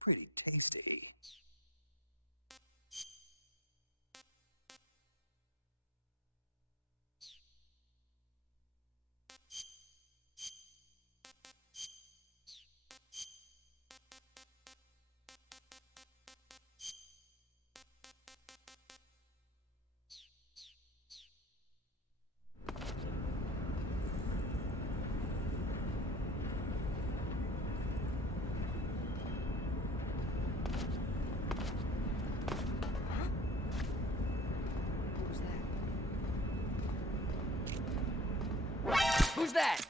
Pretty tasty. Who's that?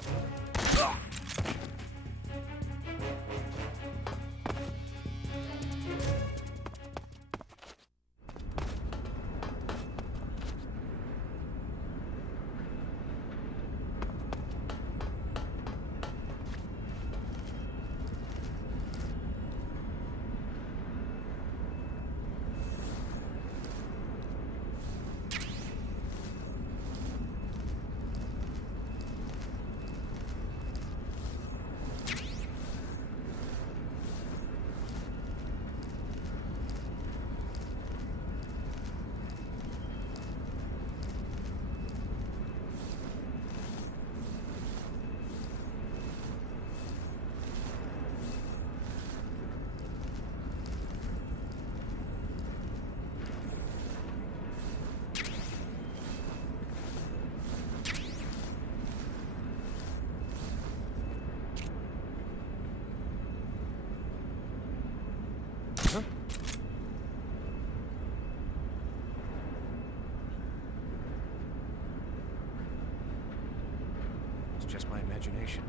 It's just my imagination.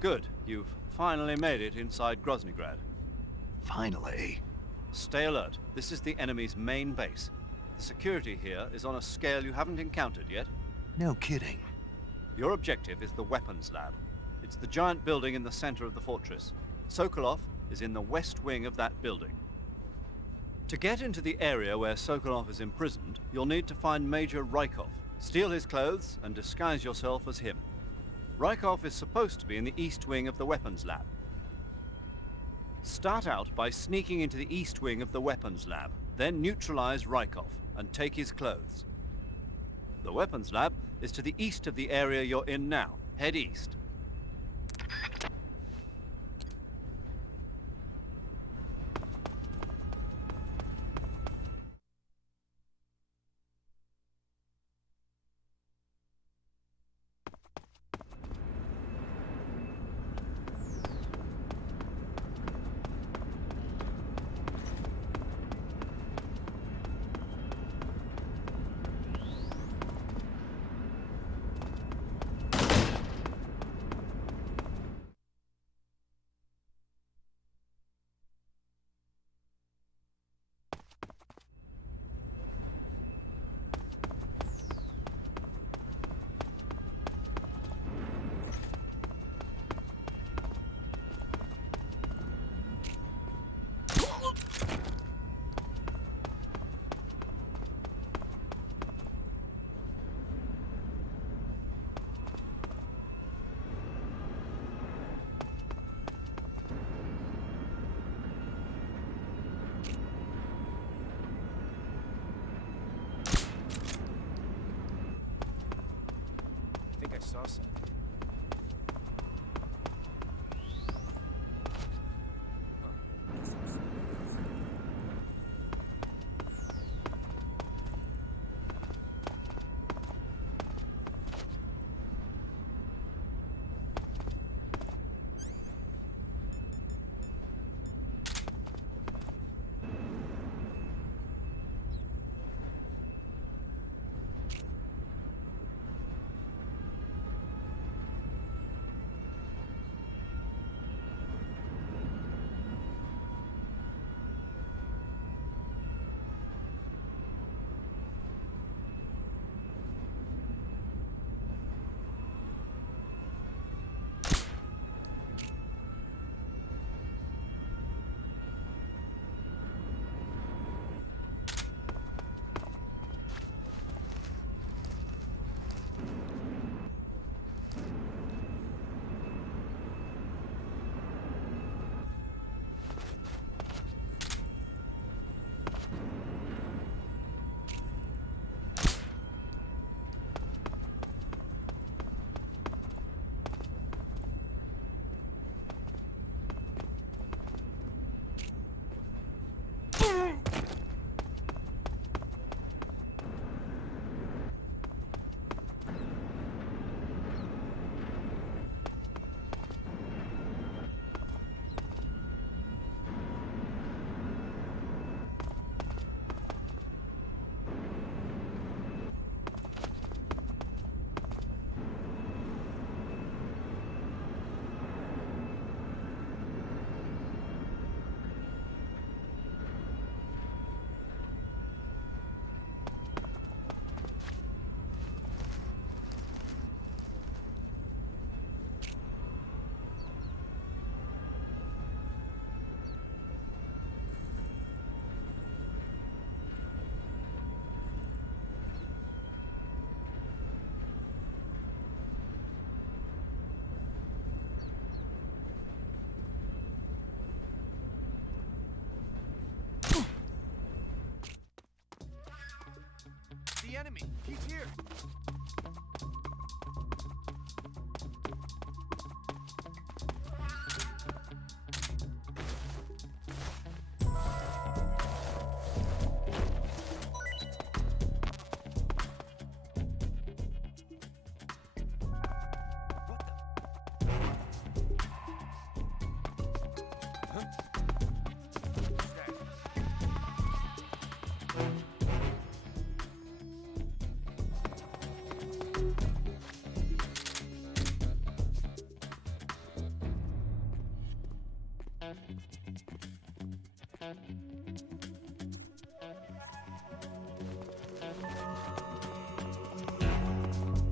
Good. You've finally made it inside Groznygrad. Finally. Stay alert. This is the enemy's main base. The security here is on a scale you haven't encountered yet. No kidding. Your objective is the weapons lab. It's the giant building in the center of the fortress. Sokolov is in the west wing of that building. To get into the area where Sokolov is imprisoned, you'll need to find Major Rykov, steal his clothes, and disguise yourself as him. Rykov is supposed to be in the east wing of the weapons lab. Start out by sneaking into the east wing of the weapons lab, then neutralize Rykov and take his clothes. The weapons lab is to the east of the area you're in now. Head east.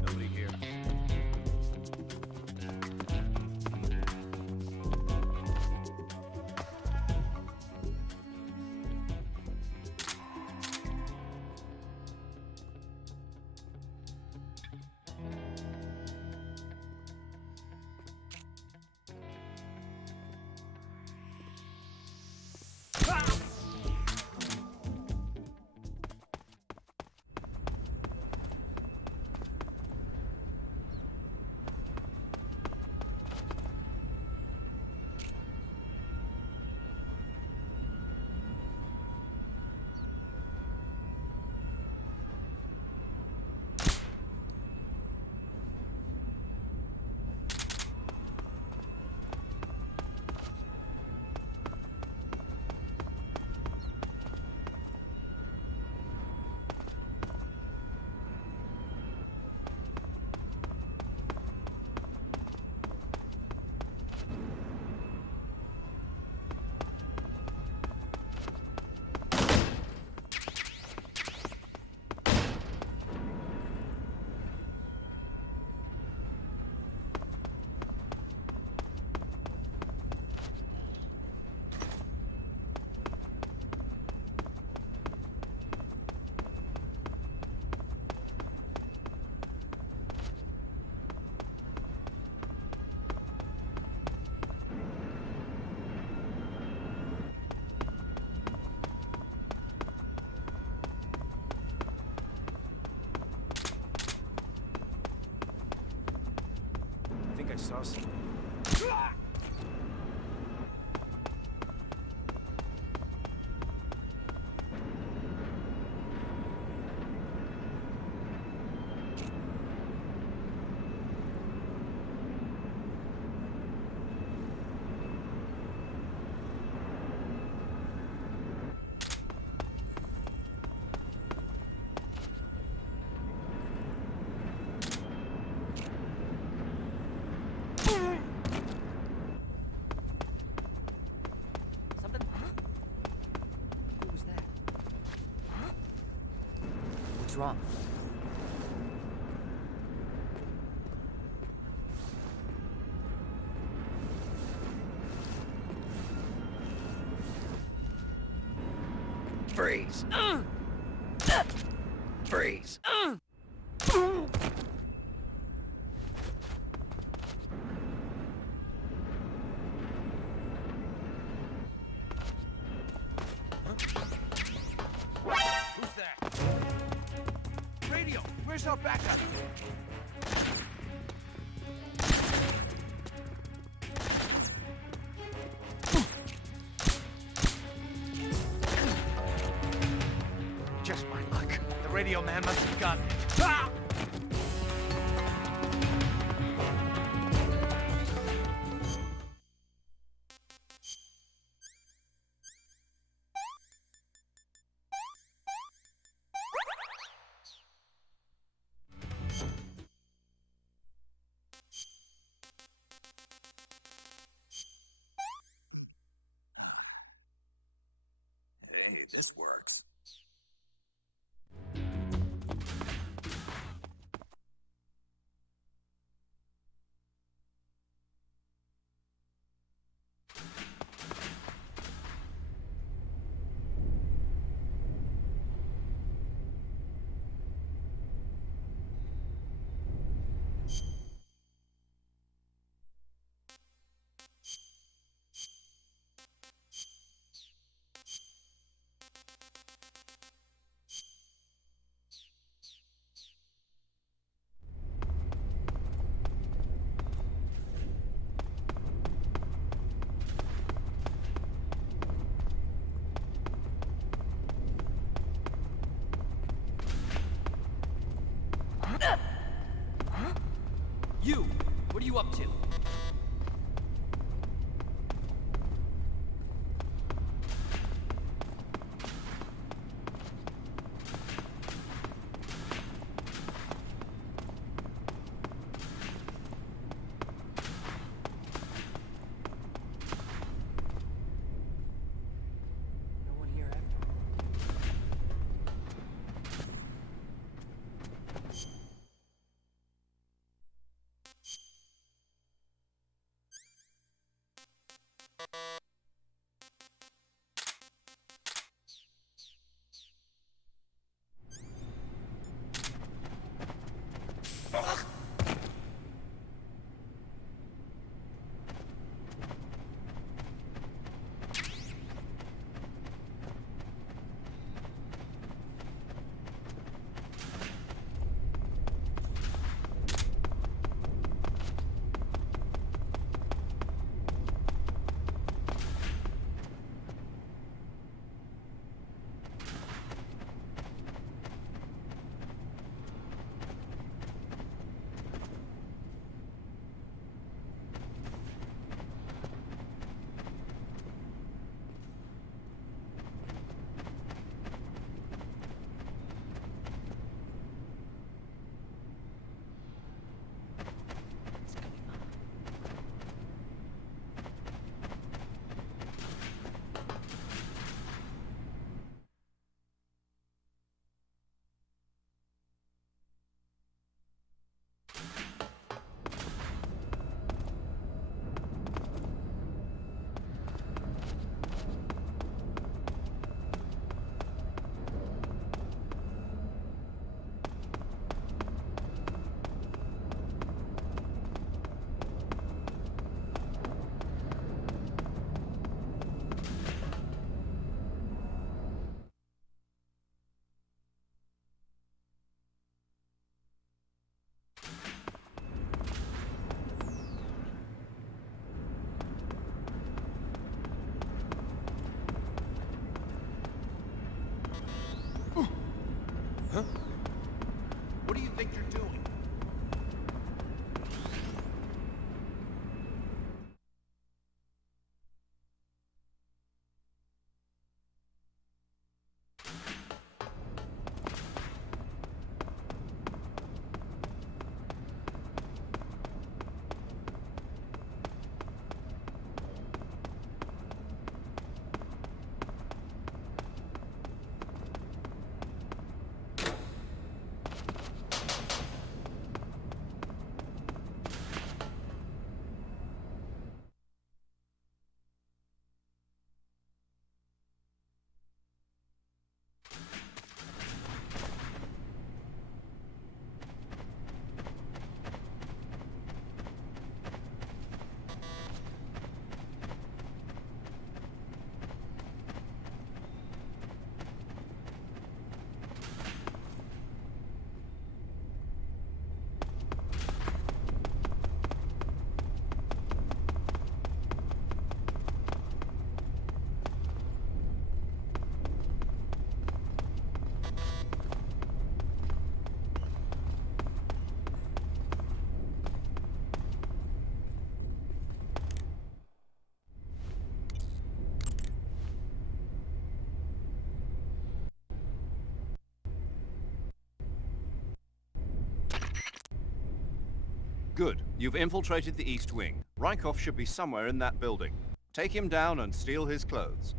Nobody here. I think I saw something. Something? Huh? What was that? Huh? What's wrong? Freeze! Freeze! Who's that? Radio! Where's our backup? Just my luck. The radio man must have gotten it. Ah! Hey, this works. What do you think you're doing? Good. You've infiltrated the East Wing. Rykov should be somewhere in that building. Take him down and steal his clothes.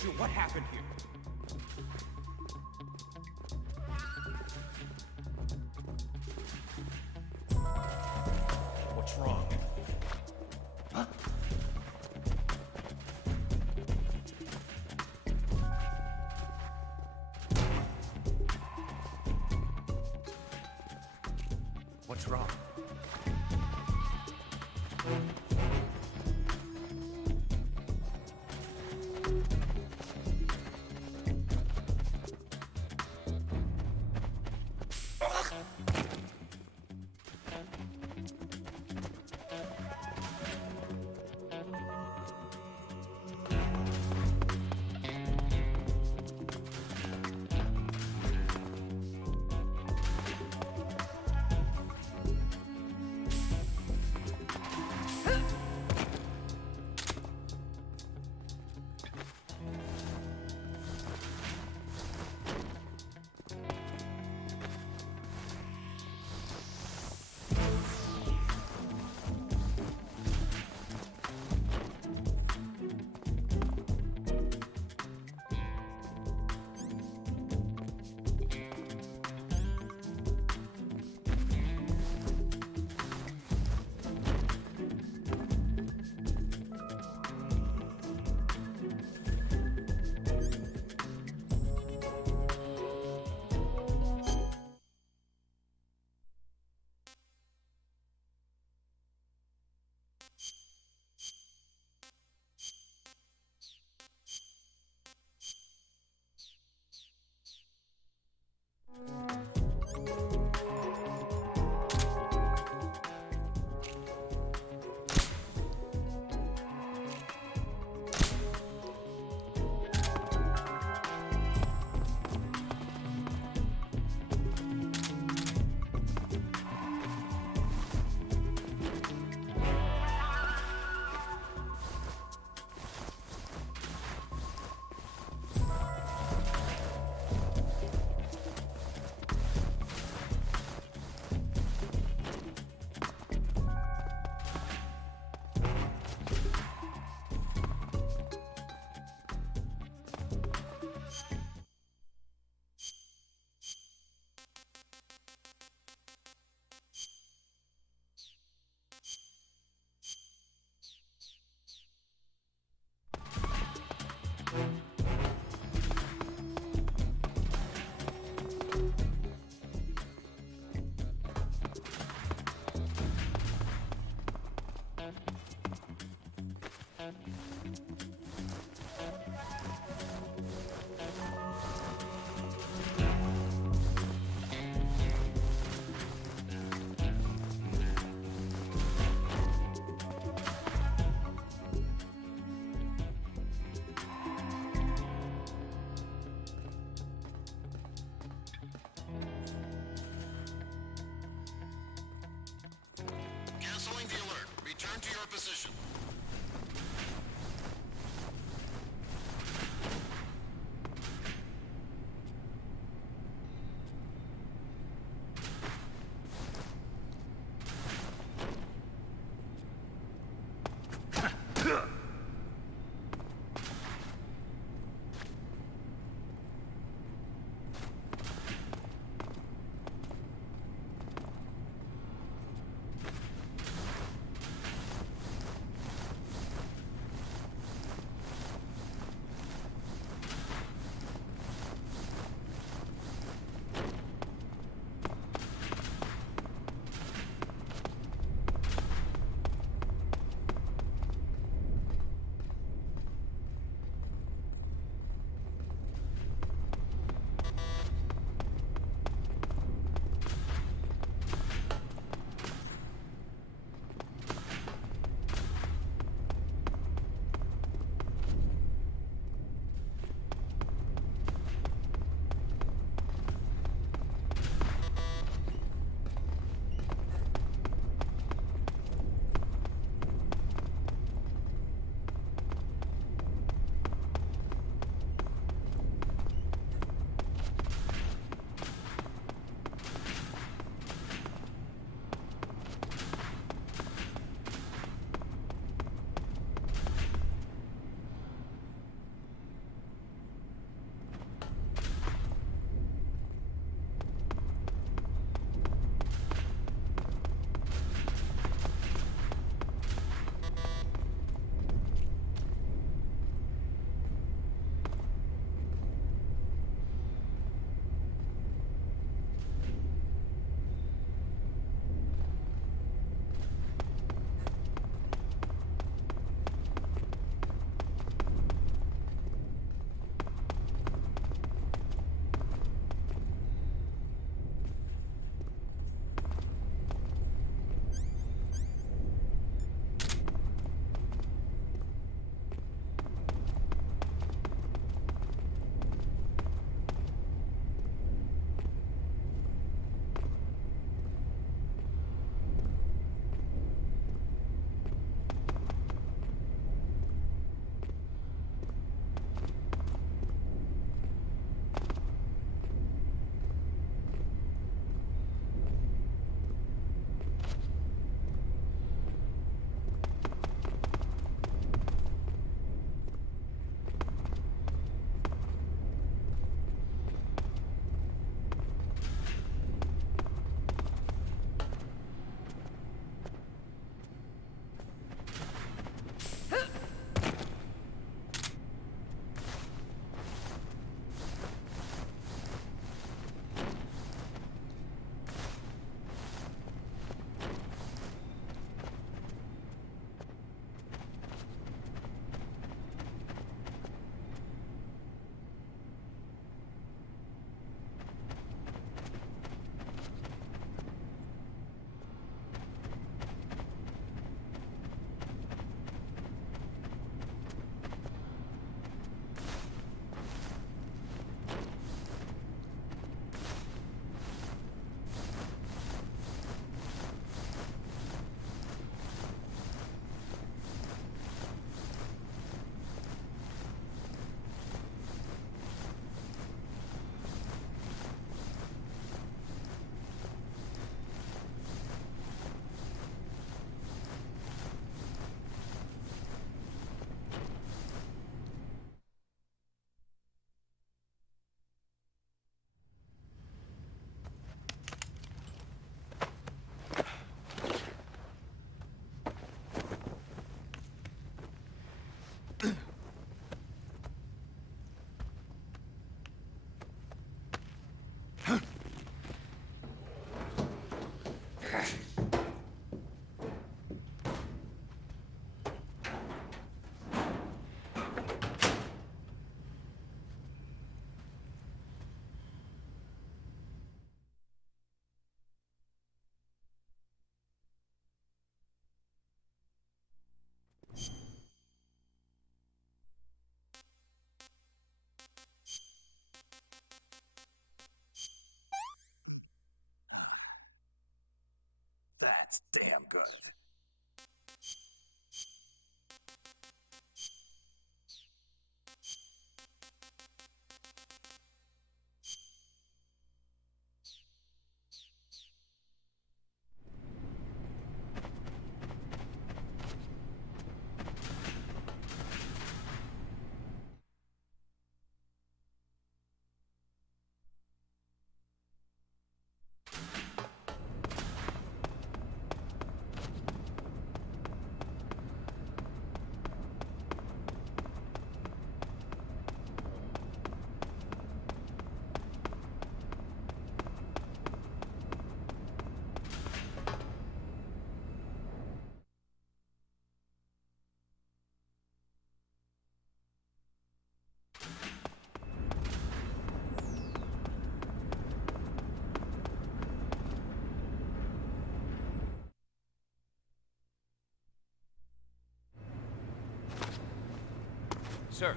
Agent, what happened here? What's wrong? Huh? What's wrong? Canceling the alert. Return to your position. That's damn good. Sir.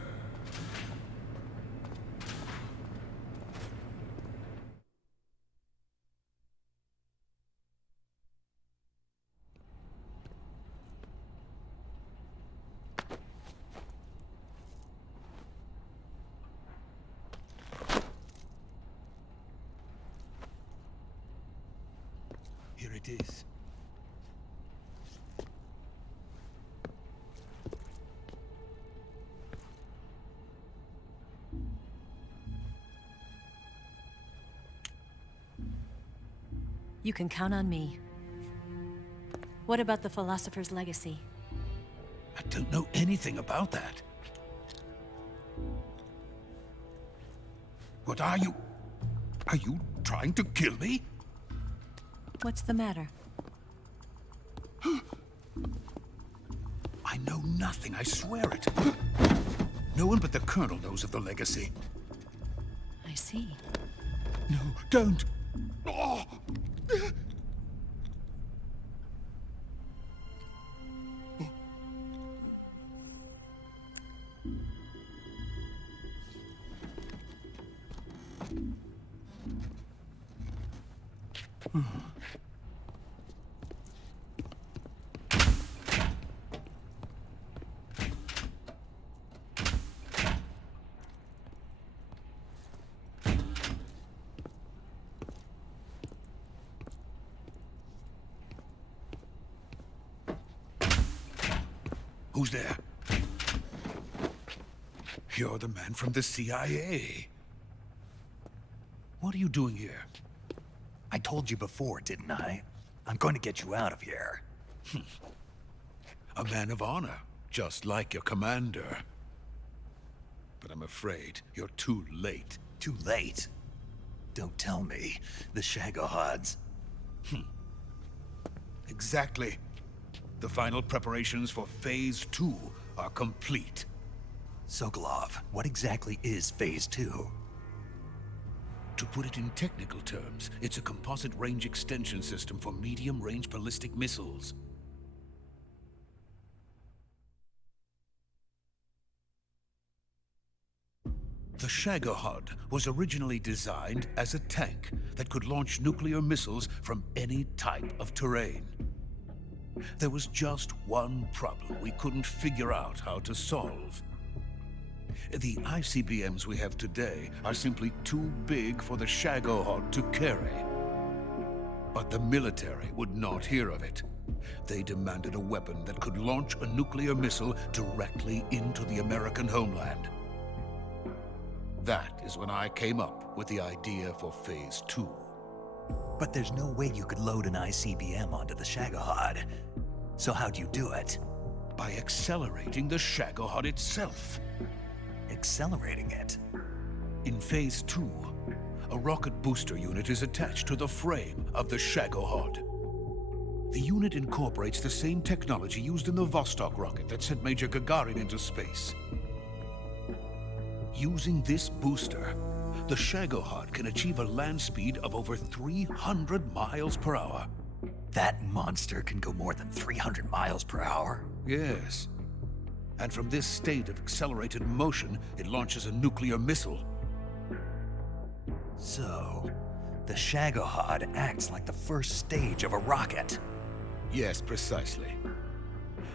Here it is. You can count on me. What about the philosopher's legacy? I don't know anything about that. What are you? Are you trying to kill me? What's the matter? I know nothing, I swear it. No one but the Colonel knows of the legacy. I see. No, don't! Oh. Who's there? You're the man from the CIA. What are you doing here? I told you before, didn't I? I'm going to get you out of here. A man of honor, just like your commander. But I'm afraid you're too late. Too late? Don't tell me. The Shagohods. Exactly. The final preparations for Phase 2 are complete. Sokolov, what exactly is Phase 2? To put it in technical terms, it's a composite range extension system for medium-range ballistic missiles. The Shagohod was originally designed as a tank that could launch nuclear missiles from any type of terrain. There was just one problem we couldn't figure out how to solve. The ICBMs we have today are simply too big for the Shagohod to carry. But the military would not hear of it. They demanded a weapon that could launch a nuclear missile directly into the American homeland. That is when I came up with the idea for Phase 2. But there's no way you could load an ICBM onto the Shagohod. So how'd you do it? By accelerating the Shagohod itself. Accelerating it? In Phase 2, a rocket booster unit is attached to the frame of the Shagohod. The unit incorporates the same technology used in the Vostok rocket that sent Major Gagarin into space. Using this booster, the Shagohod can achieve a land speed of over 300 miles per hour. That monster can go more than 300 miles per hour? Yes. And from this state of accelerated motion, it launches a nuclear missile. So, the Shagohod acts like the first stage of a rocket. Yes, precisely.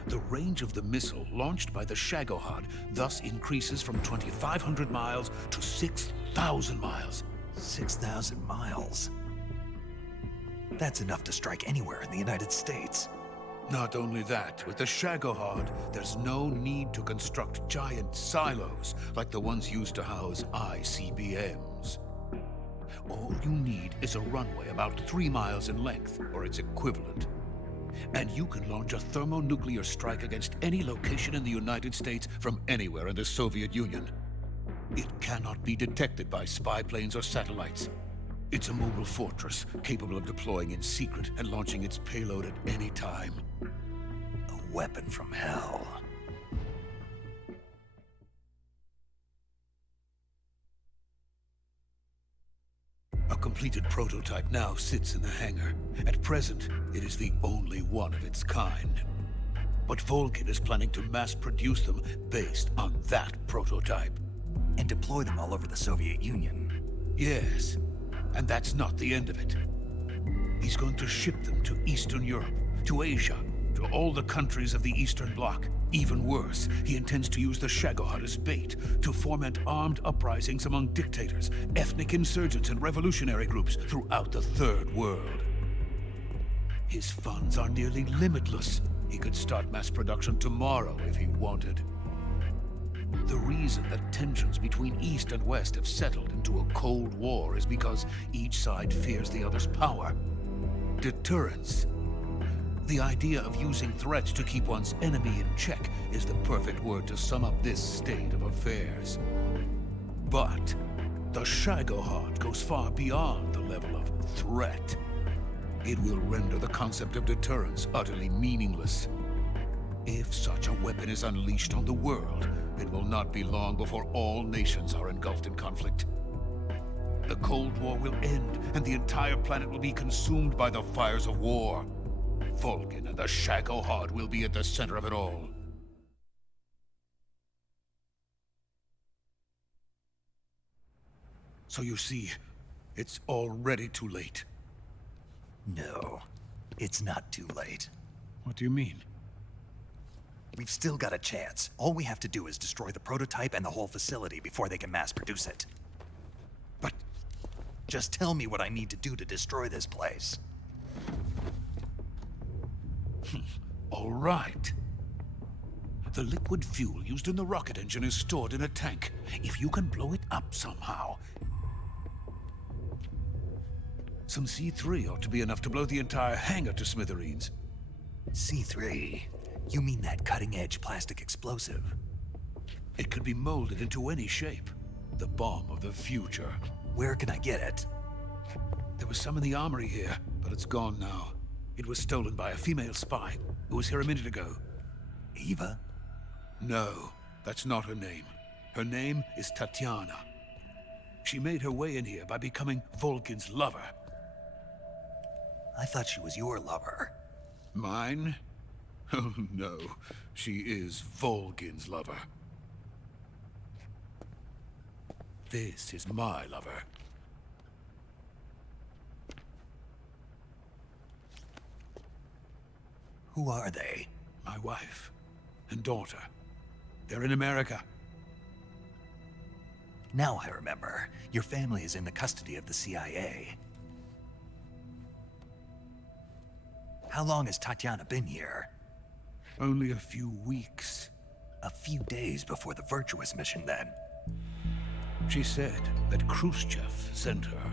The range of the missile launched by the Shagohod thus increases from 2,500 miles to 6,000 miles. 6,000 miles? That's enough to strike anywhere in the United States. Not only that, with the Shagohod, there's no need to construct giant silos like the ones used to house ICBMs. All you need is a runway about 3 miles in length, or its equivalent. And you can launch a thermonuclear strike against any location in the United States from anywhere in the Soviet Union. It cannot be detected by spy planes or satellites. It's a mobile fortress, capable of deploying in secret and launching its payload at any time. A weapon from hell. A completed prototype now sits in the hangar. At present, it is the only one of its kind. But Volgin is planning to mass produce them based on that prototype. And deploy them all over the Soviet Union. Yes, and that's not the end of it. He's going to ship them to Eastern Europe, to Asia, to all the countries of the Eastern Bloc. Even worse, he intends to use the Shagohod as bait to foment armed uprisings among dictators, ethnic insurgents, and revolutionary groups throughout the Third World. His funds are nearly limitless. He could start mass production tomorrow if he wanted. The reason that tensions between East and West have settled into a Cold War is because each side fears the other's power. Deterrence. The idea of using threats to keep one's enemy in check is the perfect word to sum up this state of affairs. But the Shagohod goes far beyond the level of threat. It will render the concept of deterrence utterly meaningless. If such a weapon is unleashed on the world, it will not be long before all nations are engulfed in conflict. The Cold War will end, and the entire planet will be consumed by the fires of war. Volgin and the Shagohod will be at the center of it all. So you see, it's already too late. No, it's not too late. What do you mean? We've still got a chance. All we have to do is destroy the prototype and the whole facility before they can mass produce it. But just tell me what I need to do to destroy this place. all right. The liquid fuel used in the rocket engine is stored in a tank. If you can blow it up somehow... Some C3 ought to be enough to blow the entire hangar to smithereens. C3? You mean that cutting-edge plastic explosive? It could be molded into any shape. The bomb of the future. Where can I get it? There was some in the armory here, but it's gone now. It was stolen by a female spy who was here a minute ago. Eva? No, that's not her name. Her name is Tatiana. She made her way in here by becoming Volgin's lover. I thought she was your lover. Mine? Oh no, she is Volgin's lover. This is my lover. Who are they? My wife and daughter. They're in America. Now I remember. Your family is in the custody of the CIA. How long has Tatiana been here? Only a few weeks. A few days before the Virtuous mission, then. She said that Khrushchev sent her.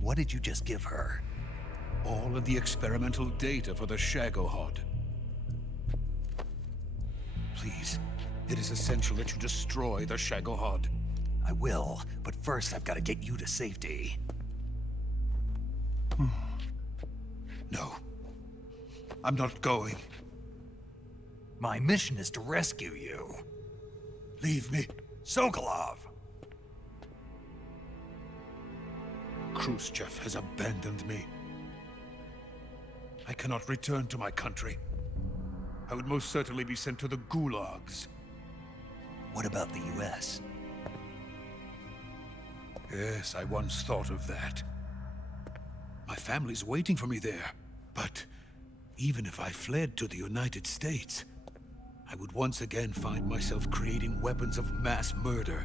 What did you just give her? All of the experimental data for the Shagohod. Please, it is essential that you destroy the Shagohod. I will, but first I've got to get you to safety. No, I'm not going. My mission is to rescue you. Leave me. Sokolov! Khrushchev has abandoned me. I cannot return to my country. I would most certainly be sent to the gulags. What about the US? Yes, I once thought of that. My family's waiting for me there. But even if I fled to the United States, I would once again find myself creating weapons of mass murder.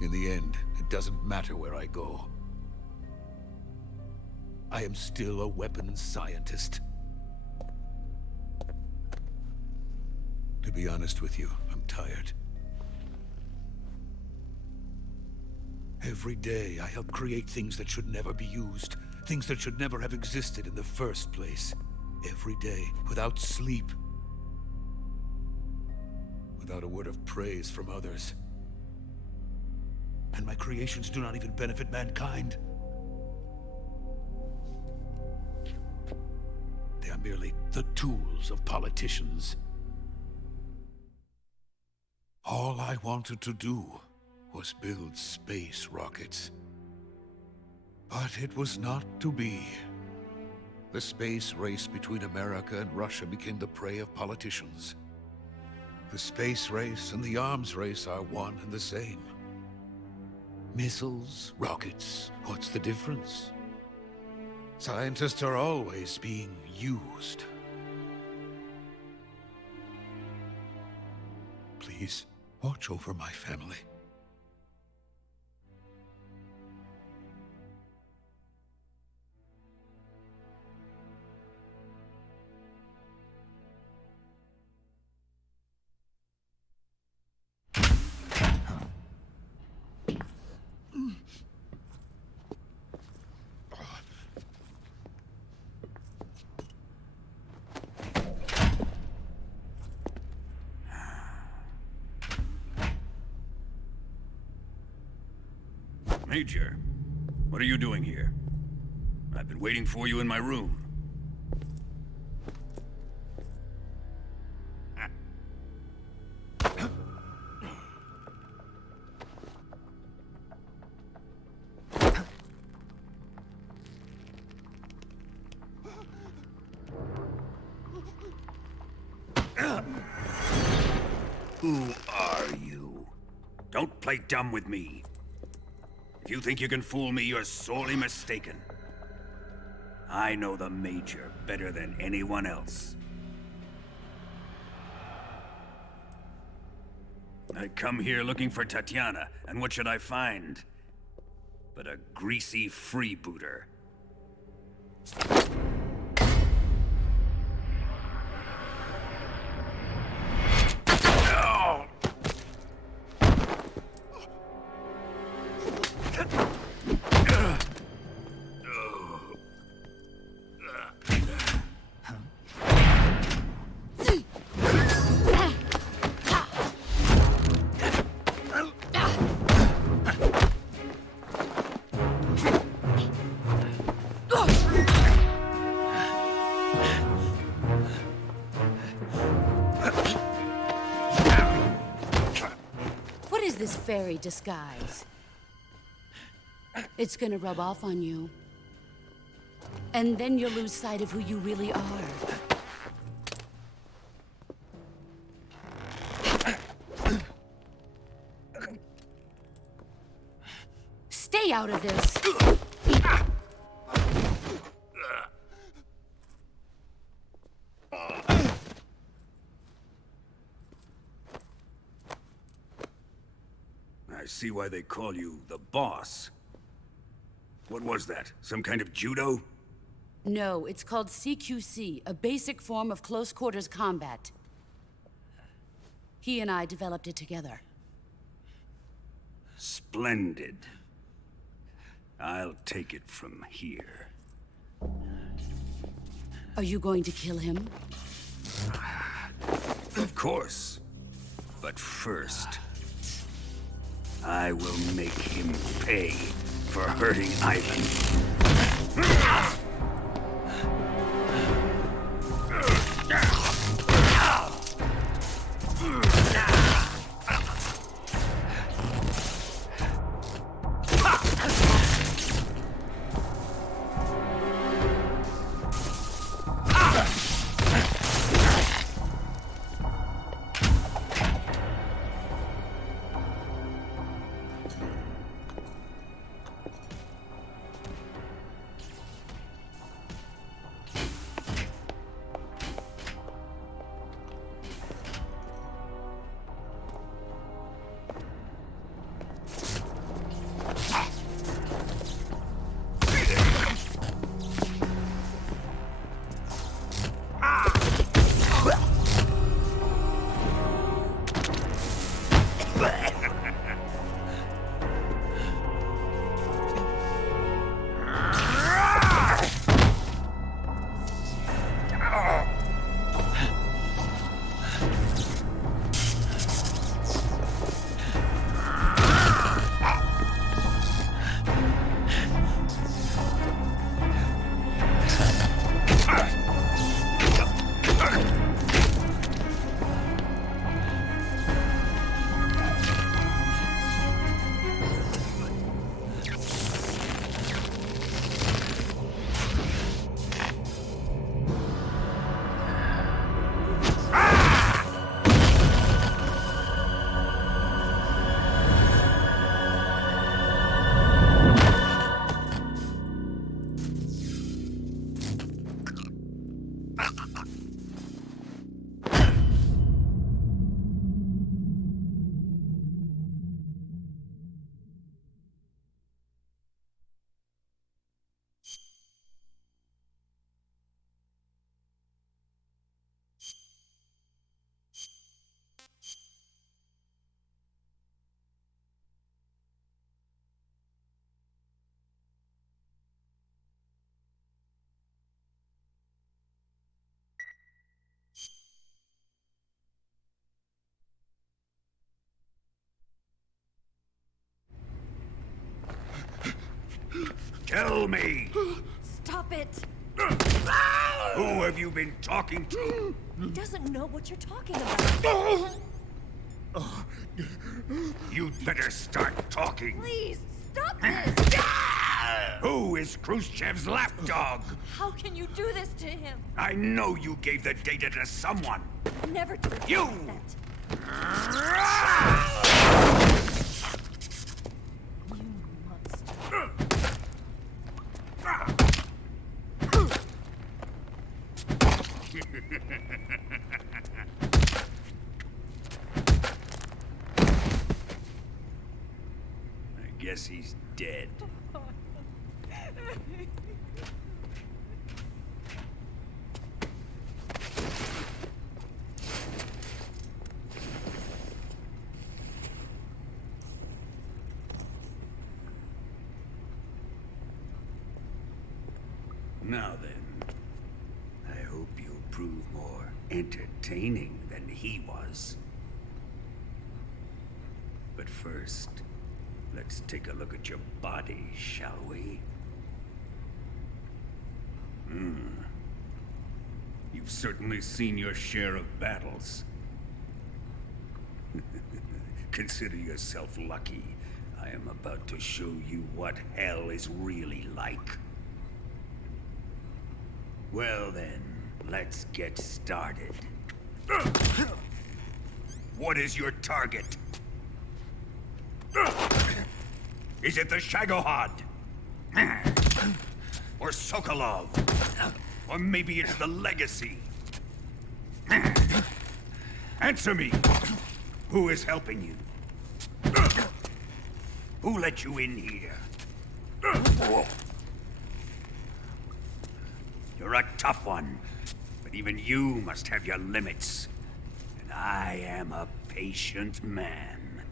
In the end, it doesn't matter where I go. I am still a weapons scientist. To be honest with you, I'm tired. Every day, I help create things that should never be used. Things that should never have existed in the first place. Every day, without sleep. Without a word of praise from others. And my creations do not even benefit mankind. They are merely the tools of politicians. All I wanted to do was build space rockets. But it was not to be. The space race between America and Russia became the prey of politicians. The space race and the arms race are one and the same. Missiles, rockets, what's the difference? Scientists are always being used. Please, watch over my family. Major, what are you doing here? I've been waiting for you in my room. Who are you? Don't play dumb with me. If you think you can fool me, you're sorely mistaken. I know the Major better than anyone else. I come here looking for Tatiana, and what should I find? But a greasy freebooter. This fairy disguise. It's gonna rub off on you. And then you'll lose sight of who you really are. Stay out of this. I see why they call you the boss. What was that? Some kind of judo? No, it's called CQC, a basic form of close quarters combat. He and I developed it together. Splendid. I'll take it from here. Are you going to kill him? Of course. But first, I will make him pay for hurting Ivan. Tell me! Stop it! Who have you been talking to? He doesn't know what you're talking about. You'd better start talking. Please, stop this! Who is Khrushchev's lapdog? How can you do this to him? I know you gave the data to someone. Never do You! that. You monster. I guess he's dead. Now then, I hope you'll prove more entertaining than he was. But first, let's take a look at your body, shall we? You've certainly seen your share of battles. Consider yourself lucky. I am about to show you what hell is really like. Well then, let's get started. What is your target? Is it the Shagohod? Or Sokolov? Or maybe it's the Legacy? Answer me! Who is helping you? Who let you in here? You're a tough one, but even you must have your limits. And I am a patient man.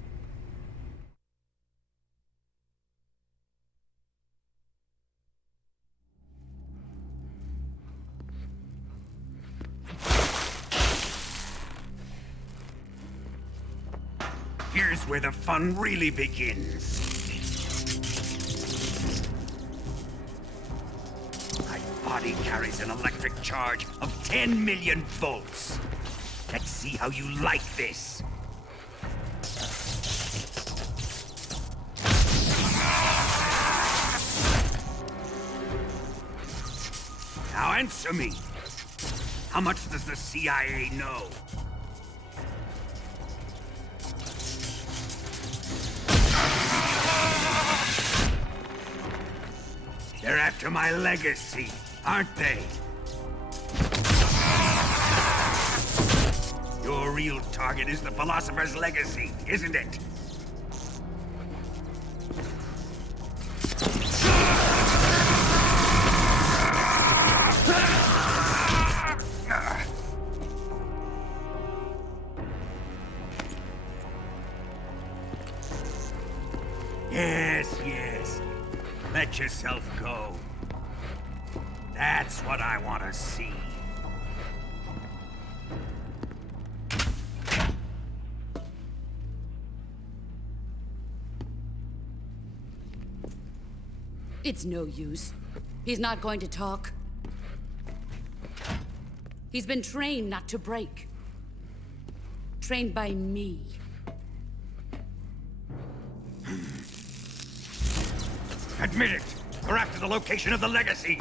Here's where the fun really begins. My body carries an electric charge of 10 million volts. Let's see how you like this. Now answer me. How much does the CIA know? They're after my legacy, aren't they? Your real target is the Philosopher's Legacy, isn't it? Yes. Let yourself go. That's what I want to see. It's no use. He's not going to talk. He's been trained not to break. Trained by me. Admit it! We're after the location of the Legacy!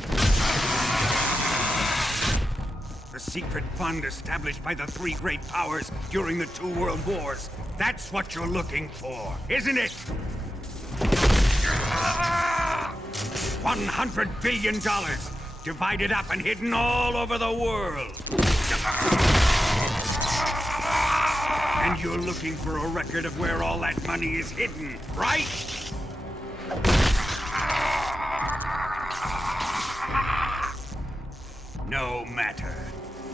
The secret fund established by the three great powers during the 2 world wars. That's what you're looking for, isn't it? $100 billion, divided up and hidden all over the world. And you're looking for a record of where all that money is hidden, right? No matter.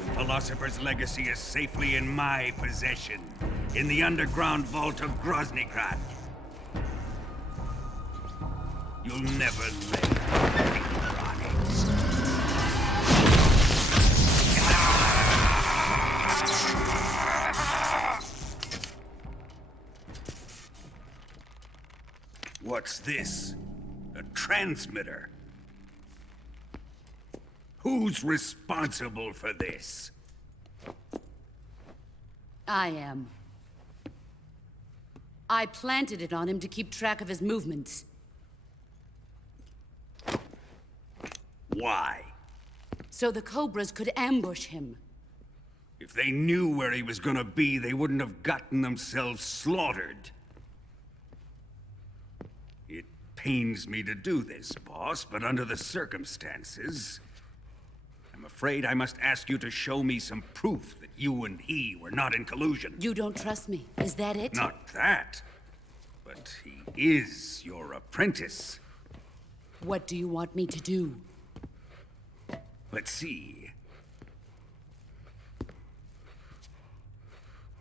The Philosopher's Legacy is safely in my possession, in the underground vault of Groznygrad. You'll never lay a finger on it. What's this? A transmitter? Who's responsible for this? I am. I planted it on him to keep track of his movements. Why? So the Cobras could ambush him. If they knew where he was gonna be, they wouldn't have gotten themselves slaughtered. It pains me to do this, boss, but under the circumstances, I'm afraid I must ask you to show me some proof that you and he were not in collusion. You don't trust me, is that it? Not that, but he is your apprentice. What do you want me to do? Let's see.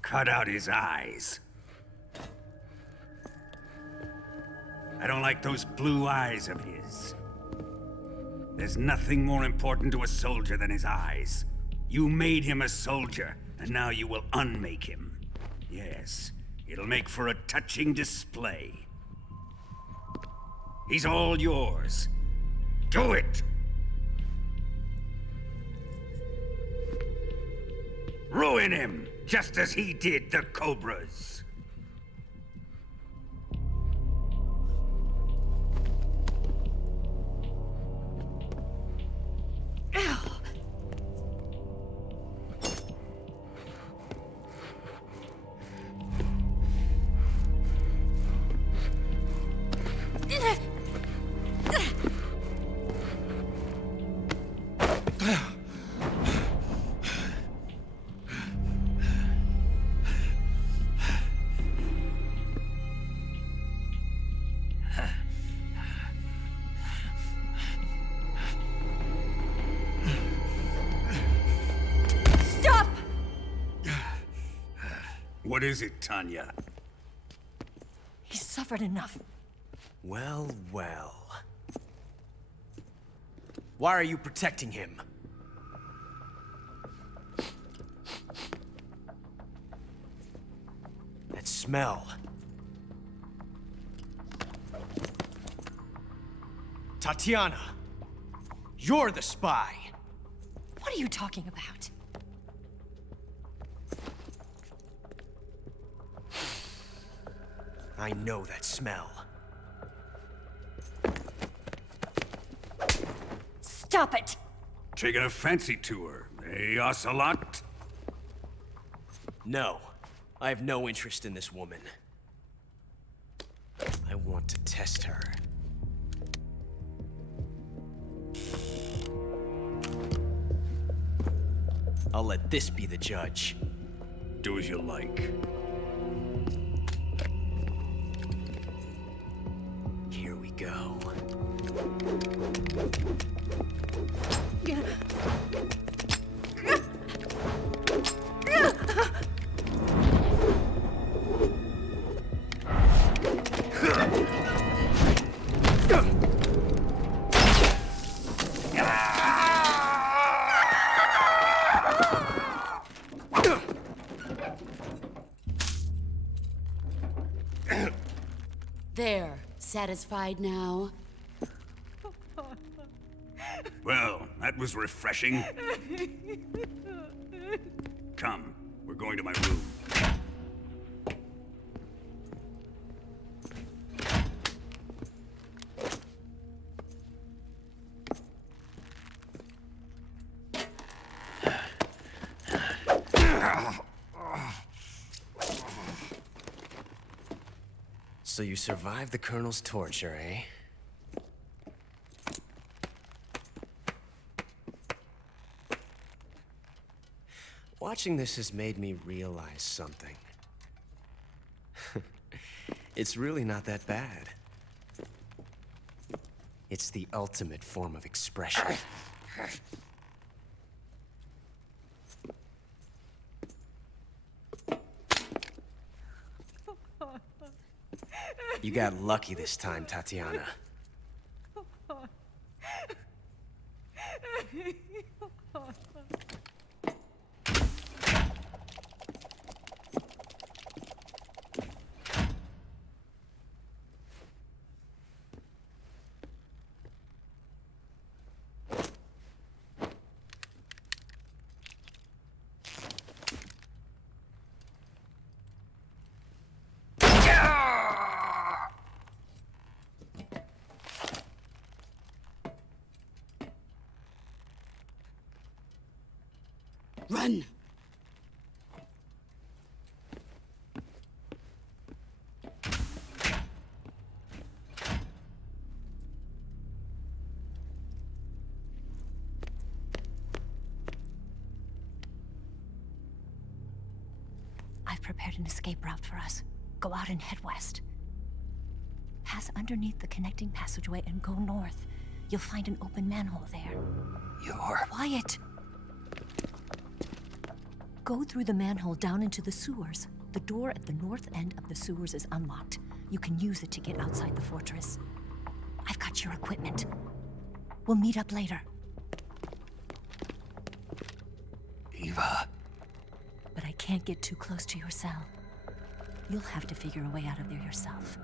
Cut out his eyes. I don't like those blue eyes of his. There's nothing more important to a soldier than his eyes. You made him a soldier, and now you will unmake him. Yes, it'll make for a touching display. He's all yours. Do it! Ruin him, just as he did the Cobras. What is it, Tanya? He's suffered enough. Well, well. Why are you protecting him? That smell. Tatiana, you're the spy. What are you talking about? I know that smell. Stop it! Taking a fancy to her, eh, Ocelot? No, I have no interest in this woman. I want to test her. I'll let this be the judge. Do as you like. Here we go. There. Satisfied now? Well, that was refreshing. Come, we're going to my room. So you survived the Colonel's torture, eh? Watching this has made me realize something. It's really not that bad. It's the ultimate form of expression. You got lucky this time, Tatiana. Run! I've prepared an escape route for us. Go out and head west. Pass underneath the connecting passageway and go north. You'll find an open manhole there. You're... Quiet! Go through the manhole down into the sewers. The door at the north end of the sewers is unlocked. You can use it to get outside the fortress. I've got your equipment. We'll meet up later. Eva... But I can't get too close to your cell. You'll have to figure a way out of there yourself.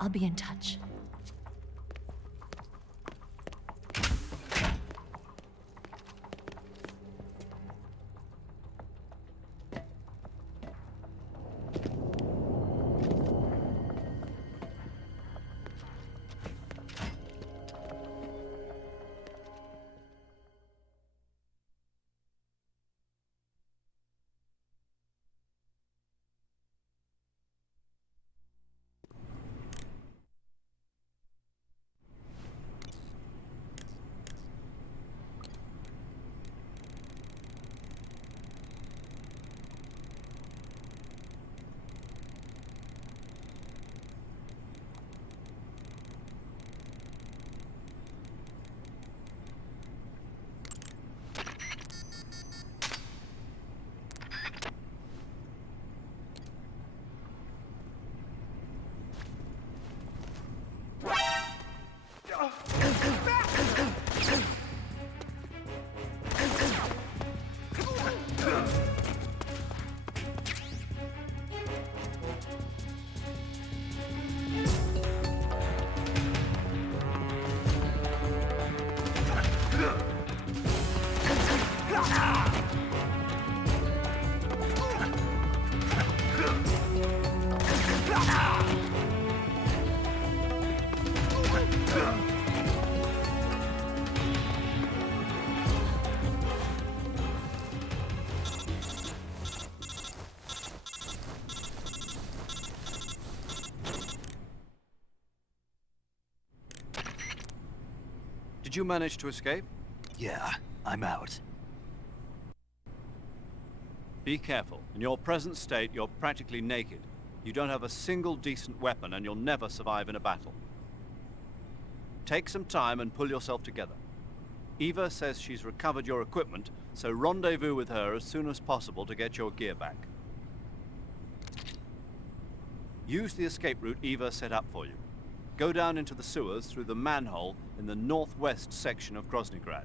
I'll be in touch. Did you manage to escape? Yeah, I'm out. Be careful. In your present state, you're practically naked. You don't have a single decent weapon, and you'll never survive in a battle. Take some time and pull yourself together. Eva says she's recovered your equipment, so rendezvous with her as soon as possible to get your gear back. Use the escape route Eva set up for you. Go down into the sewers through the manhole in the northwest section of Groznygrad.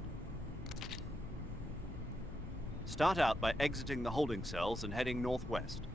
Start out by exiting the holding cells and heading northwest.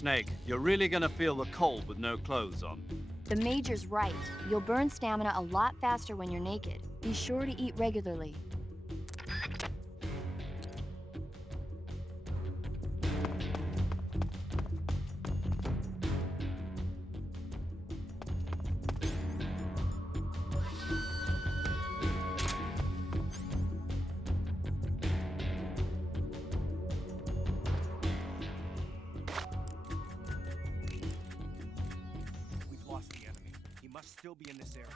Snake, you're really gonna feel the cold with no clothes on. The Major's right. You'll burn stamina a lot faster when you're naked. Be sure to eat regularly. Still be in this area.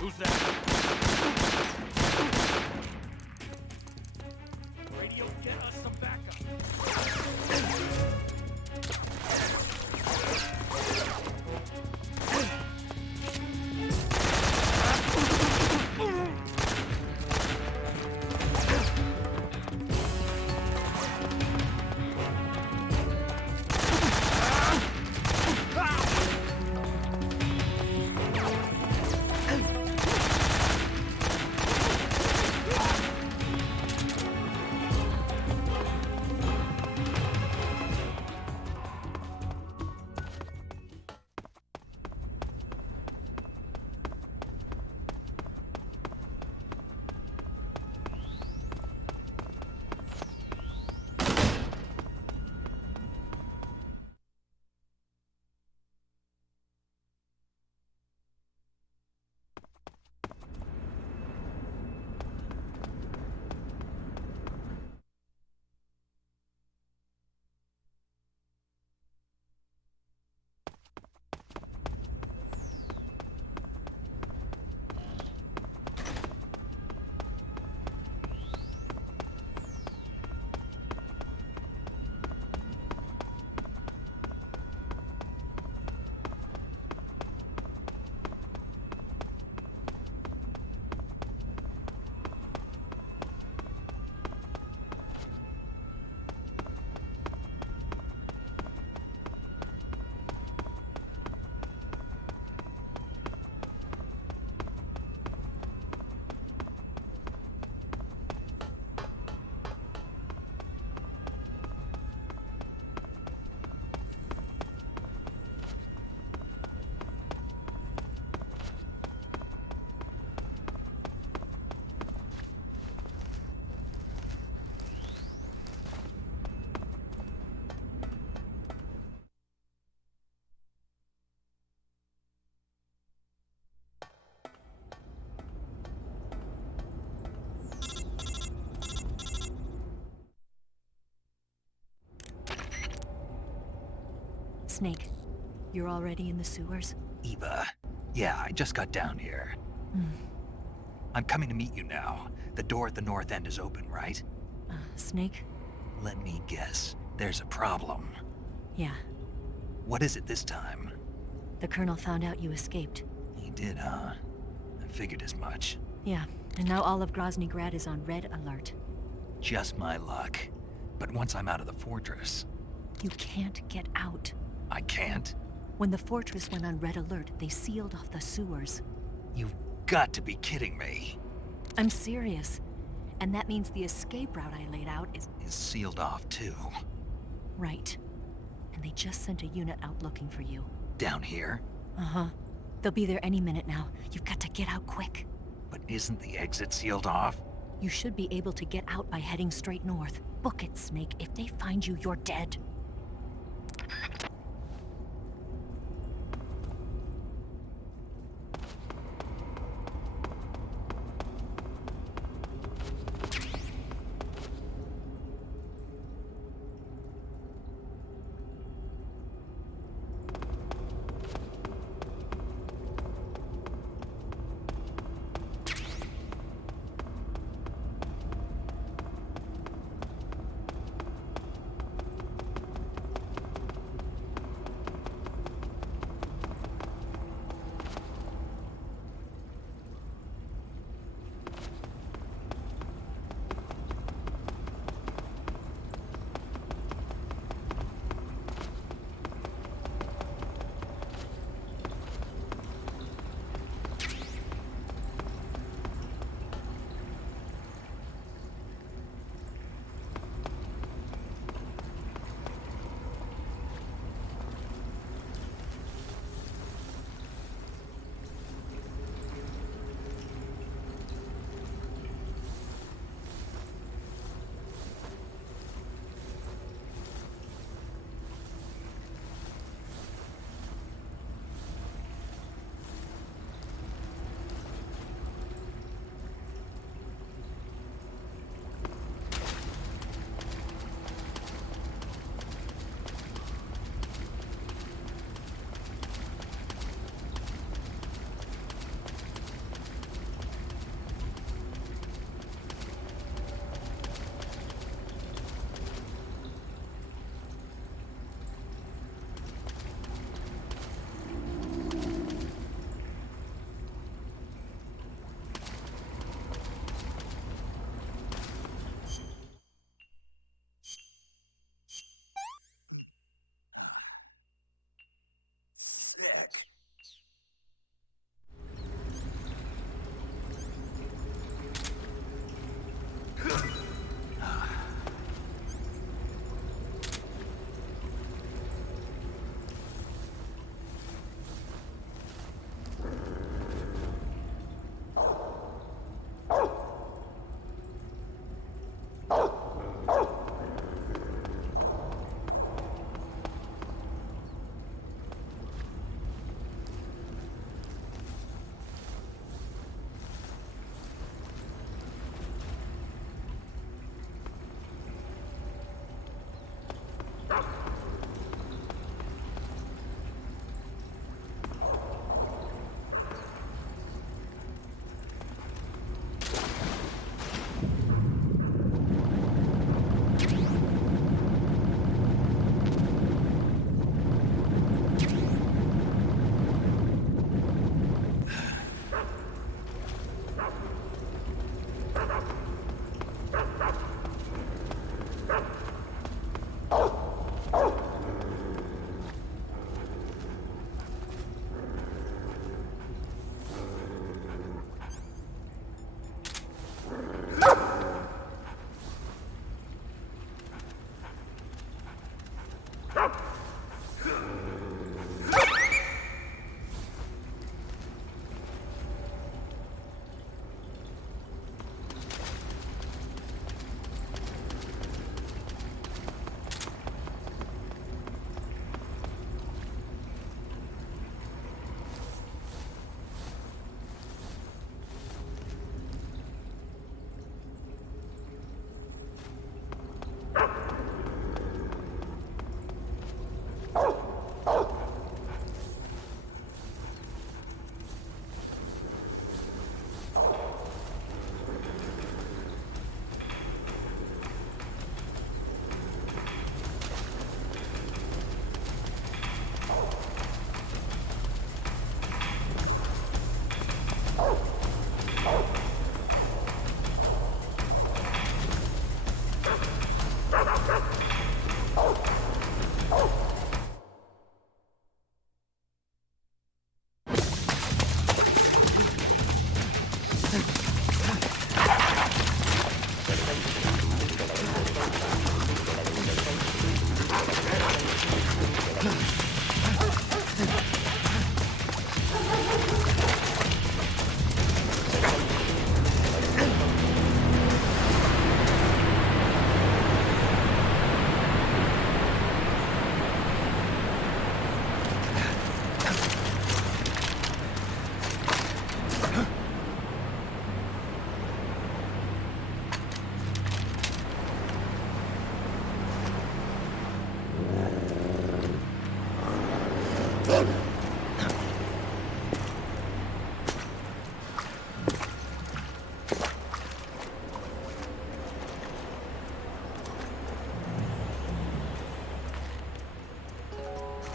Who's that? Radio, get us some backup. Snake, you're already in the sewers? Eva, yeah, I just got down here. I'm coming to meet you now. The door at the north end is open, right? Snake? Let me guess. There's a problem. Yeah. What is it this time? The Colonel found out you escaped. He did, huh? I figured as much. Yeah, and now all of Grozny Grad is on red alert. Just my luck. But once I'm out of the fortress... You can't get out. I can't? When the fortress went on red alert, they sealed off the sewers. You've got to be kidding me. I'm serious. And that means the escape route I laid out is sealed off, too. Right. And they just sent a unit out looking for you. Down here? Uh-huh. They'll be there any minute now. You've got to get out quick. But isn't the exit sealed off? You should be able to get out by heading straight north. Book it, Snake. If they find you, you're dead.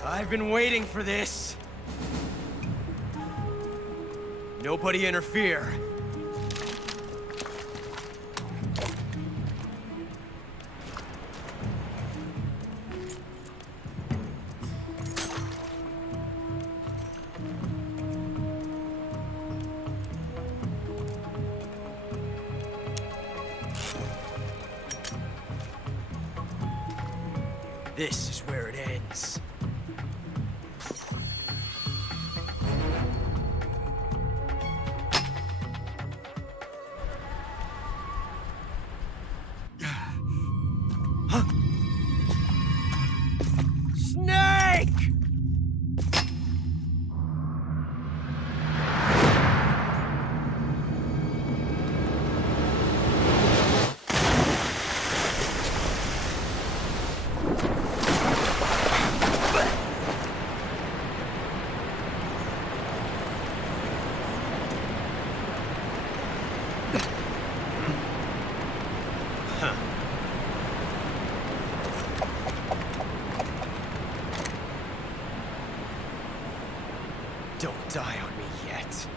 I've been waiting for this. Nobody interfere. This is where it ends. Snake! Don't die on me yet.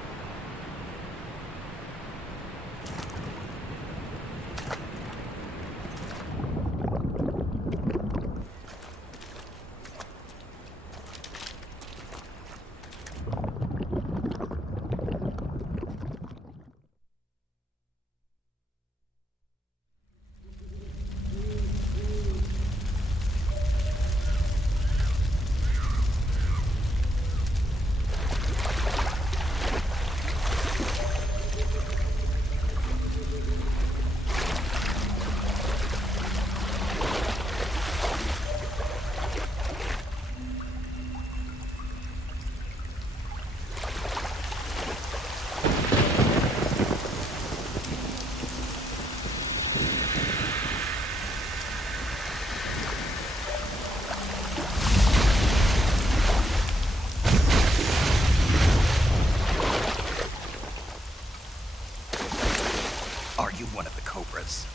Are you one of the Cobras?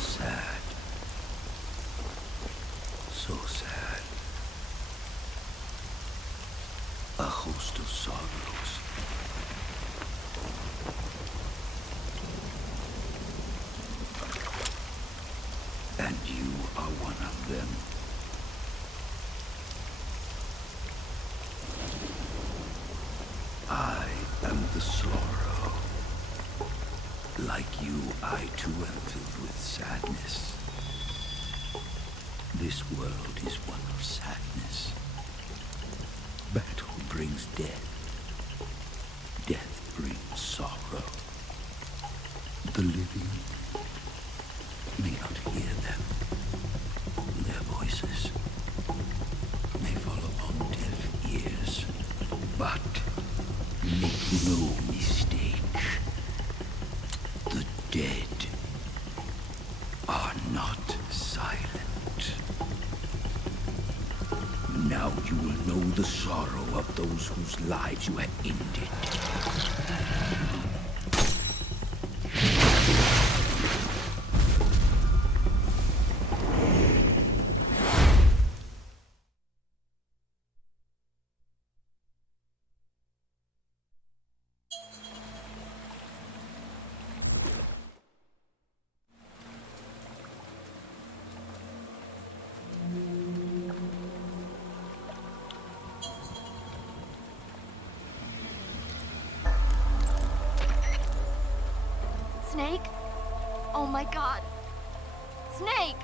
Sad. So sad. A host of sorrows. And you are one of them. I am the sorrow. Like you, I too am filled with sadness. This world is one of sadness. Battle brings death. Death brings sorrow. The living may not hear them. Their voices may fall upon deaf ears. But make no mistake, the dead are not silent. Now you will know the sorrow of those whose lives you have ended. Snake? Oh my god. Snake!